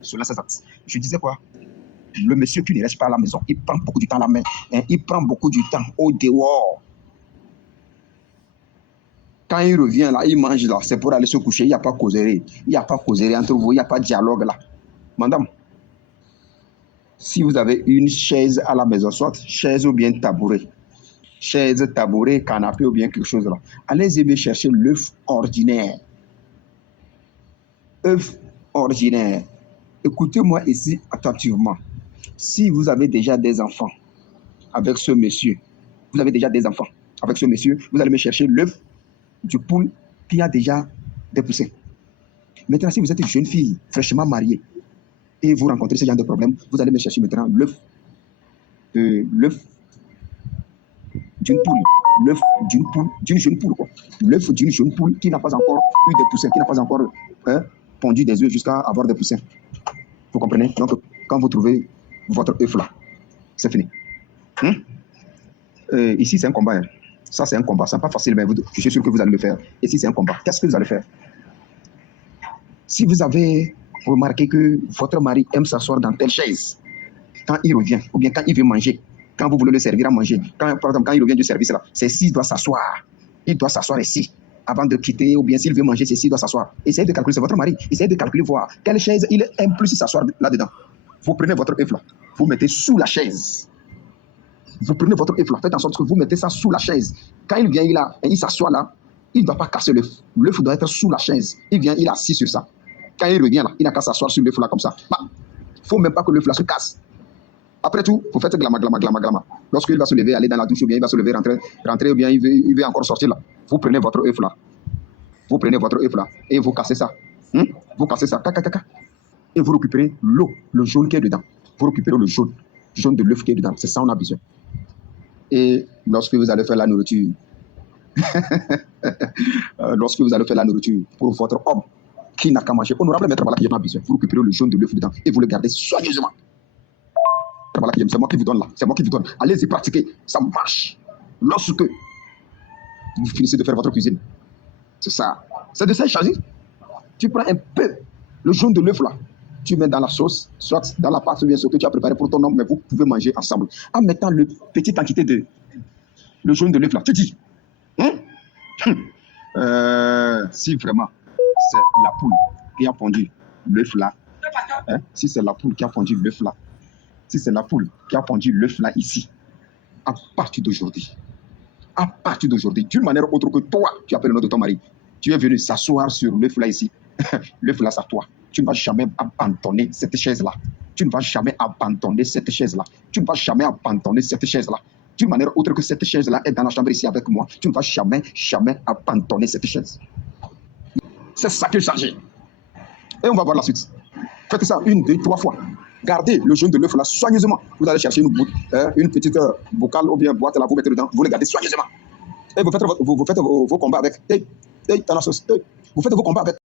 selon ses actes. Je disais quoi? Le monsieur qui ne reste pas à la maison, il prend beaucoup du temps à la main, hein, il prend beaucoup du temps au dehors. Quand il revient là, il mange là, c'est pour aller se coucher, il n'y a pas causerie. Il n'y a pas causerie entre vous, il n'y a pas de dialogue là. Madame, si vous avez une chaise à la maison, soit chaise ou bien tabouret, chaise, tabouret, canapé ou bien quelque chose là, allez-y bien chercher l'œuf ordinaire. œuf ordinaire. Écoutez-moi ici attentivement. Si vous avez déjà des enfants avec ce monsieur, vous allez me chercher l'œuf du poule qui a déjà des poussins. Maintenant, si vous êtes une jeune fille fraîchement mariée et vous rencontrez ce genre de problème, vous allez me chercher maintenant l'œuf d'une poule. L'œuf d'une jeune poule, quoi. L'œuf d'une jeune poule qui n'a pas encore eu des poussins, qui n'a pas encore pondu des œufs jusqu'à avoir des poussins. Vous comprenez? Donc, quand vous trouvez votre œuf là, c'est fini. Ici, c'est un combat. Hein. Ça, c'est un combat. Ce n'est pas facile, mais je suis sûr que vous allez le faire. Ici, c'est un combat. Qu'est-ce que vous allez faire? Si vous avez remarqué que votre mari aime s'asseoir dans telle chaise, quand il revient, ou bien quand il veut manger, quand vous voulez le servir à manger, par exemple, quand il revient du service là, c'est ici qu'il doit s'asseoir. Il doit s'asseoir ici. Avant de quitter, ou bien s'il veut manger, c'est ici qu'il doit s'asseoir. Essayez de calculer, c'est votre mari. Essayez de calculer, voir quelle chaise il aime plus s'asseoir là-dedans. Vous prenez votre œuf là, vous mettez sous la chaise. Vous prenez votre œuf là, faites en sorte que vous mettez ça sous la chaise. Quand il vient, il s'assoit là, il ne doit pas casser l'œuf. L'œuf doit être sous la chaise. Il vient, il est assis sur ça. Quand il revient là, il n'a qu'à s'asseoir sur l'œuf là comme ça. Il ne faut même pas que l'œuf là se casse. Après tout, vous faites glama. Lorsqu'il va se lever, aller dans la douche, ou bien il va se lever, rentrer ou bien il veut encore sortir là. Vous prenez votre œuf là. Et vous cassez ça. Vous cassez ça. Et vous récupérez l'eau, le jaune qui est dedans. Vous récupérez le jaune de l'œuf qui est dedans. C'est ça on a besoin. Et lorsque vous allez faire la nourriture, pour votre homme qui n'a qu'à manger, honorable maître Balak, il en a besoin. Vous récupérez le jaune de l'œuf dedans et vous le gardez soigneusement. C'est moi qui vous donne là. C'est moi qui vous donne. Allez-y pratiquer. Ça marche. Lorsque vous finissez de faire votre cuisine. C'est ça. C'est de ça qu'il s'agit. Tu prends un peu le jaune de l'œuf là. Tu mets dans la sauce, soit dans la pâte, ou bien ce que tu as préparé pour ton homme, mais vous pouvez manger ensemble. En mettant le petite quantité de le jaune de l'œuf là. Tu dis. Si vraiment c'est la poule qui a pondu l'œuf là. Si c'est la poule qui a pondu l'œuf là. Si c'est la poule qui a pondu l'œuf là ici, à partir d'aujourd'hui, d'une manière autre que toi, tu appelles le nom de ton mari, tu es venu s'asseoir sur l'œuf là ici, l'œuf là c'est à toi. Tu ne vas jamais abandonner cette chaise-là. D'une manière autre que cette chaise-là est dans la chambre ici avec moi, tu ne vas jamais abandonner cette chaise. C'est ça qu'il s'agit. Et on va voir la suite. Faites ça 1, 2, 3 fois. Gardez le jaune de l'œuf là soigneusement. Vous allez chercher une petite bocale ou bien boîte là, vous mettez dedans, vous le gardez soigneusement. Et vous faites vos combats avec. Vous faites vos combats avec